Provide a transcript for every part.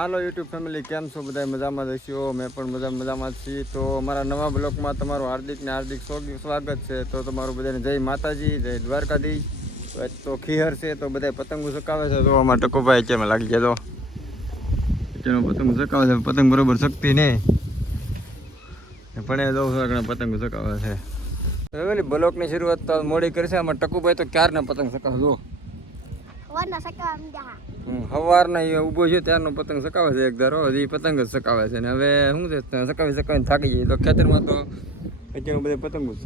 હાલો YouTube family, કેમ છો બધા મજામાં રહીશો મેં પણ મજા, મજામાં છીએ. તો અમારા નવા બ્લોકમાં તમારું હાર્દિક ને હાર્દિક સ્વાગ- સ્વાગત છે. તો તમારું બધાને જય માતાજી, જય દ્વારકાધીશ. તો ખીહર છે, તો બધા પતંગો ચકાવે છે. તો અમારા ટકોભાઈ કેમ લાગી ગયા તો તેનો પતંગ ચકાવે છે પતંગ બરોબર શકતી નહીં. પણ એ જવું છું પતંગ ચકાવે છે. ફેમિલી બ્લોકની શરૂઆત તો મોડી કરશે આમાં ટકુભાઈ તો ક્યારના પતંગ ચકાવે સવારના એ ઊભો છે ત્યારનો પતંગ સકાવે છે એક ધારો, હજી પતંગ જ સકાવે છે ને હવે શું છે સકાવી સકાવીને થાકી જાય તો ખેતરમાં તો અત્યારે બધા પતંગો જ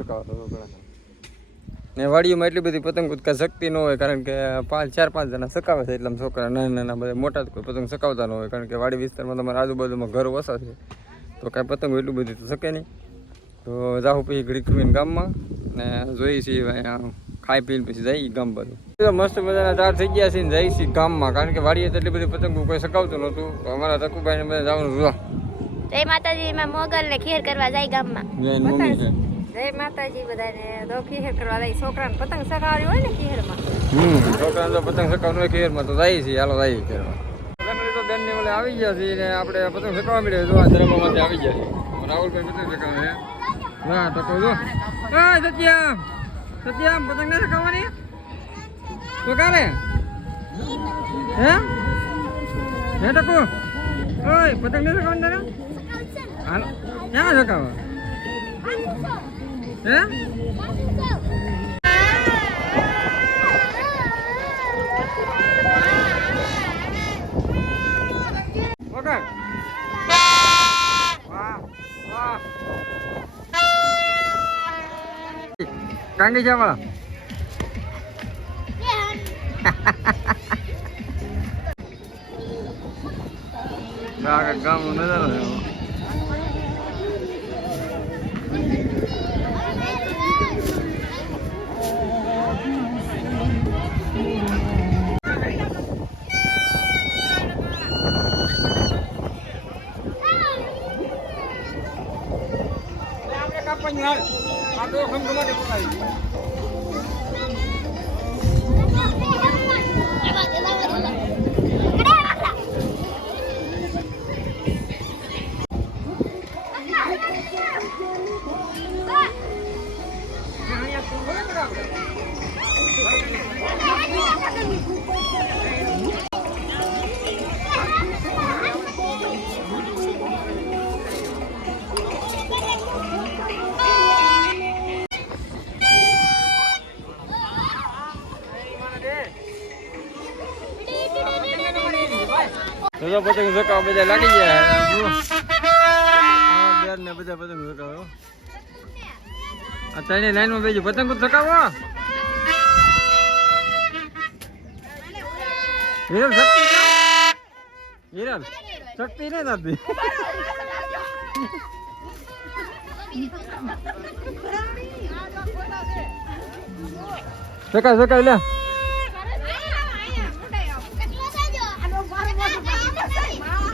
ને વાડીઓમાં એટલી બધી પતંગ કાંઈ શક્તિ ન હોય, કારણ કે પાંચ, ચાર, પાંચ જણા સકાવે છે એટલે છોકરા નાના નાના બધા મોટા કોઈ પતંગ સકાવતા ન હોય, કારણ કે વાડી વિસ્તારમાં તમારા આજુબાજુમાં ઘર ઓછા છે તો કાંઈ પતંગો એટલું બધું તો શકે નહીં. તો જાઉં પછી ઘડી ગામમાં ને જોઈ છીએ અહીંયા ખાઈ પીને પછી જઈ ગામ બધું તો મસ્ત બધાના ચાર થઈ ગયા છે ને જઈ છીએ ગામમાં કારણ કે વાડીએ તો એટલી બધી પતંગો કોઈ સકાવતું નહોતું. અમારા રકુભાઈને બધા જવાનું જોવા જય માતાજી માં મોગલ ને ખેર કરવા જાય ગામમાં. મમ્મી છે. જય માતાજી બધાને તો ખીહેર કરવા જાય. છોકરાને પતંગ સગાવડી હોય ને ખેરમાં? હમ છોકરાને તો પતંગ સકાવવાનું હોય ખેરમાં તો જાય છે હાલો જાય ખેરમાં. બેન ને આવી ગયા છે ને આપણે પતંગ સકાવવા મળ્યો જો. આ ધર્મમાંથી આવી ગયા છે. રાહુલભાઈ પતંગ સકાવે ના તો કહું જો ઓય સત્યમ સત્યમ પતંગ ના સકાવવાની તો કાલે હે હે ટકુ ઓય પતંગ ના સકાવવાની તારે હાલો ક્યાં સકાવવા હે વગર காங்கேஜாவா காக காம் ஒன்றுதான் Thank you. કાંગી જાવા આગળ ગામનો નજારો છે એવો. તો તો પતંગ સકાવ બધા લાગી ગયા. ને બધા પતંગ સકાવો આ ત્રણે લાઈનમાં બેસી પતંગ તો સકાવો હિરલ શક્તિ? હિરલ શક્તિ નહીં નથી સકાય સકાય લે.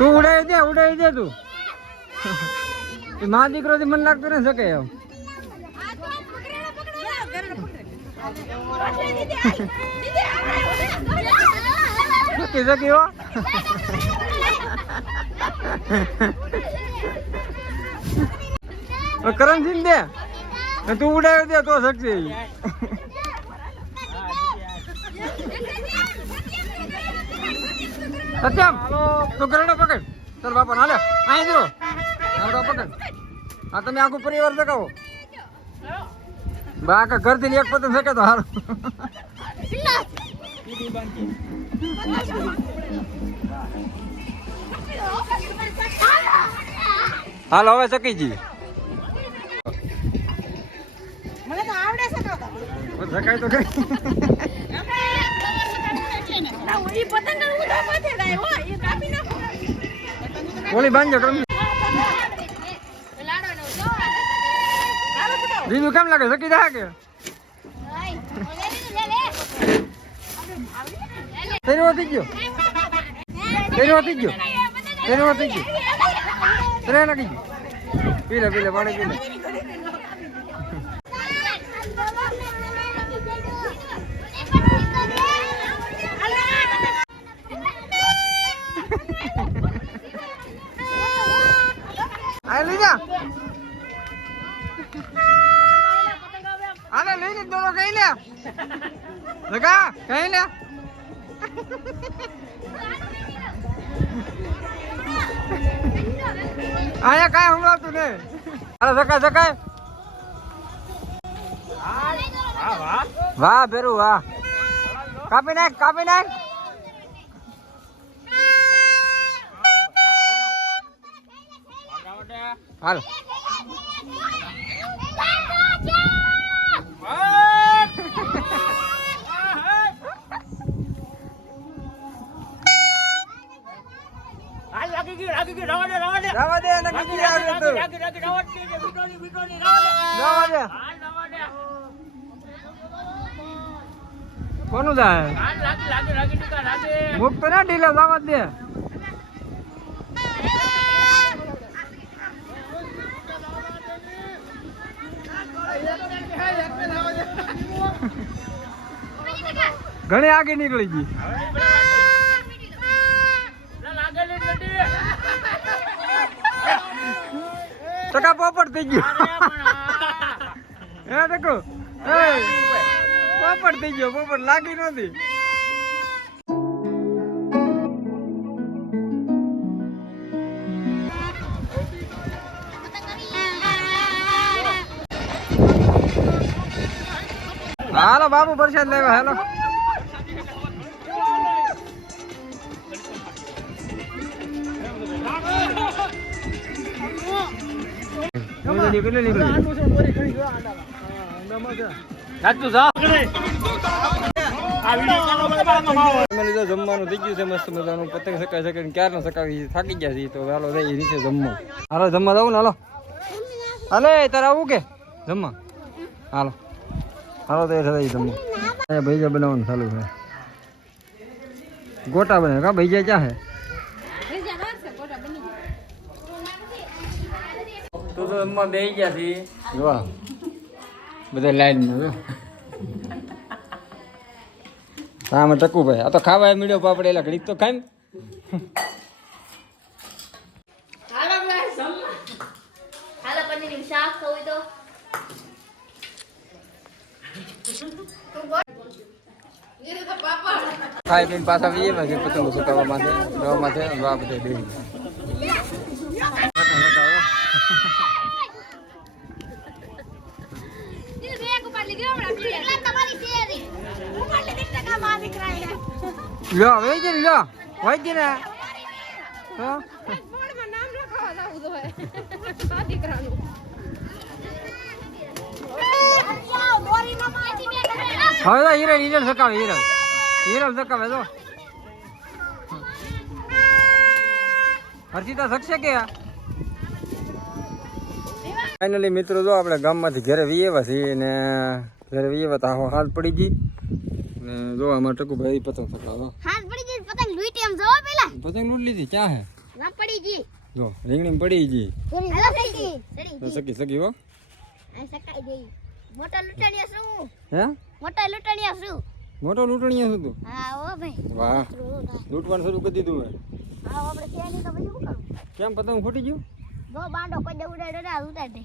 તું ઉડાવી દે ઉડાવી દે તું. મા દીકરો થી મને લાગતું ને શકે એમ. શકી શકી હો. કરમસિંહ દે. તું ઉડાવી દે, તો શકશે સત્યમ તું ગરડો પકડ. ચાલ બાપા ના લે અહીં જો ગરડો પકડ. હા તમે આખું પરિવાર દેખાવો. બા આખા ઘરથી એક પતંગ શકે તો હારું. હાલો હવે શકીજી મને તો આવડે છે તો. સકાય તો ખરી ઈ પતંગ ઉડા માથે થાય, હો એ બીજું કેમ લાગે? સકી જાય કે. તેરી થઈ ગયો? તેરી થઈ ગયો? થઈ ગયો? ત્રણ લાગી ગયું પી લે પી લે આ લઈ જા આને લઈ લે દોડો કઈ લે લગા કઈ લે આયા કાંઈ હમણાવતું ને અરે જકાય જકાય. વાહ, ભેરું, વાહ. કાપી નાખ કાપી નાખ. હાલો. રવા દે એને કીધી આવે તો રવા દે કોનું થાય? મુક્ત ના ઢીલા રવા દે. ઘણી આગળ નીકળી ગઈ. ટકા પોપટ થઈ ગયો. હે. ટકો એ પોપટ થઈ ગયો પોપટ લાગી નથી હાલો બાબુ પ્રસાદ લેવા હાલો. જમવાનું થઈ ગયું છે મસ્ત મજાનું પતંગ સકાય શકે ક્યારનો સકાવી થાકી ગયા છે તો હાલો જઈ નીચે જમવા હાલો જમવા જવું ને હાલો હાલે તારે આવું કે જમવા હાલો હાલો તો એ જમવા ભૈજા બનાવવાનું ચાલુ છે ગોટા બને કા ભૈજા ક્યાં છે તો તો જમવા બે ગયા છે. વાહ. બધા લાઈનમાં જો હા. અમે ટકુભાઈ આ તો ખાવા મીડ્યો પાપડે એટલે ઘડીક તો ખાઈ હાલો પનીરનું શાક ખાવું તો. ખાઈ પીને પાછા વીએ પછી પતંગો સુકાવવા માટે રવા માટે રવા બધે બેસી લ્યો, વેચી જ લ્યો, વેચી ને. હા? બોર્ડમાં નામ લખાવા જાવું જોઈએ આ દીકરાનું હવે તો હિરલ હિરલ સકાવે હિરલ હિરલ સકાવે તો હર્ષિતા શકશે કે? ફાઇનલી મિત્રો, જો આપણે ગામમાંથી ઘરે વીએવા છીએ ને ઘરે વીએ બતા હો હાથ પડી ગઈ. ને જો આમાં ટકુભાઈ પતંગ સકાવો હાથ પડી ગઈ પતંગ લૂટી એમ જવો પેલા. પતંગ લૂંટ લીધી ક્યાં હે? ના પડી ગઈ. જો રીંગણી પડી ગઈ. હાલો સકી સકી સકી હો. આ સકાઈ ગઈ. મોટા લૂંટણીયા શું? હે? મોટા લૂંટણીયા શું? મોટો લૂંટણીયા શું તું? હા ઓ ભાઈ. વાહ. લૂંટવાનું શરૂ કરી દીધું હે હા આપણે ત્યાંની તો પછી શું કરું? કેમ પતંગ ફૂટી ગયું? જો બાંડો કોઈ દે ઉડાડે ઉતાર દે.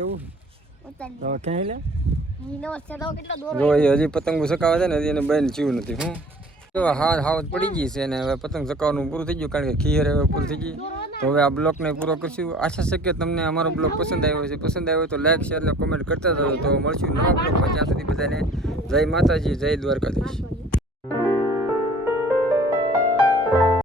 એવું? ઉતાર દે. તો ક્યાં લે? જો એ હજી પતંગો સકાવે છે ને હજી એને બેન ચીવું નથી હું તો હા હાવત પડી ગઈ છે ને હવે પતંગ સકાવવાનું પૂરું થઈ ગયું કારણ કે ખીર હવે પૂરું થઈ ગઈ. તો હવે આ બ્લોગને પૂરો કરશું. આશા છે કે તમને અમારો બ્લોગ પસંદ આવ્યો છે પસંદ આવ્યો તો લાઈક શેર અને કોમેન્ટ કરતા રહો. તો મળશું નવા બ્લોગમાં ત્યાં સુધી બધાને જય માતાજી જય દ્વારકાધીશ.